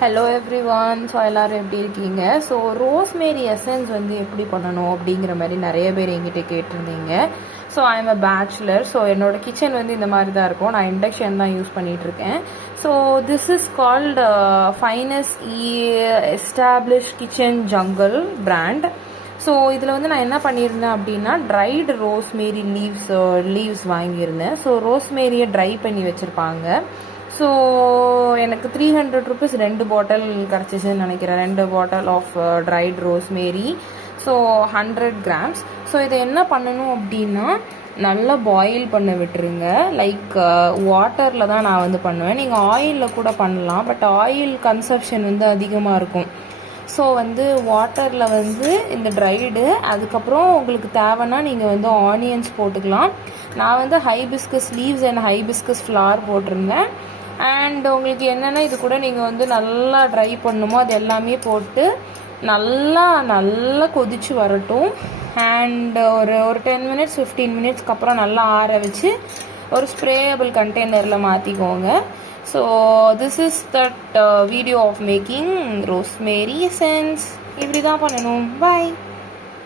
Hello every one. So எல்லோரும் எப்படி இருக்கீங்க? ஸோ ரோஸ்மேரி எசன்ஸ் வந்து எப்படி பண்ணணும் அப்படிங்கிற மாதிரி நிறைய பேர் என்கிட்ட கேட்டிருந்தீங்க. So I am a bachelor. So என்னோடய கிச்சன் வந்து இந்த மாதிரி தான் இருக்கும். நான் இண்டக்ஷன் தான் யூஸ் பண்ணிகிட்ருக்கேன். So this is called fines establish kitchen jungle brand. So இதில் வந்து நான் என்ன பண்ணியிருந்தேன் அப்படின்னா ட்ரைடு ரோஸ்மேரி லீவ்ஸ் வாங்கியிருந்தேன். ஸோ ரோஸ்மேரியை ட்ரை பண்ணி வச்சுருப்பாங்க. ஸோ எனக்கு 300 ருபீஸ் 2 பாட்டில் கிடச்சிச்சின்னு நினைக்கிறேன். 2 bottle of dried rosemary. So 100 grams. So இதை என்ன பண்ணணும் அப்படின்னா நல்லா பாயில் பண்ண விட்டுருங்க. லைக் வாட்டரில் தான் நான் வந்து பண்ணுவேன். நீங்கள் ஆயிலில் கூட பண்ணலாம், பட் ஆயில் கன்சப்ஷன் வந்து அதிகமாக இருக்கும். ஸோ வந்து வாட்டரில் வந்து இந்த ட்ரைடு, அதுக்கப்புறம் உங்களுக்கு தேவைன்னா நீங்கள் வந்து ஆனியன்ஸ் போட்டுக்கலாம். நான் வந்து hibiscus leaves and hibiscus flower போட்டிருந்தேன். அண்ட் உங்களுக்கு என்னென்னா இது கூட நீங்கள் வந்து நல்லா ட்ரை பண்ணணுமோ அது எல்லாமே போட்டு நல்லா கொதிச்சு வரட்டும். அண்ட் ஒரு 10 மினிட்ஸ் 15 மினிட்ஸ்க்கு அப்புறம் நல்லா ஆற வச்சு ஒரு ஸ்ப்ரேயபிள் கண்டெய்னரில் மாற்றிக்கோங்க. So this is that video of making rosemary essence. இப்படி தான் பண்ணணும். பாய்.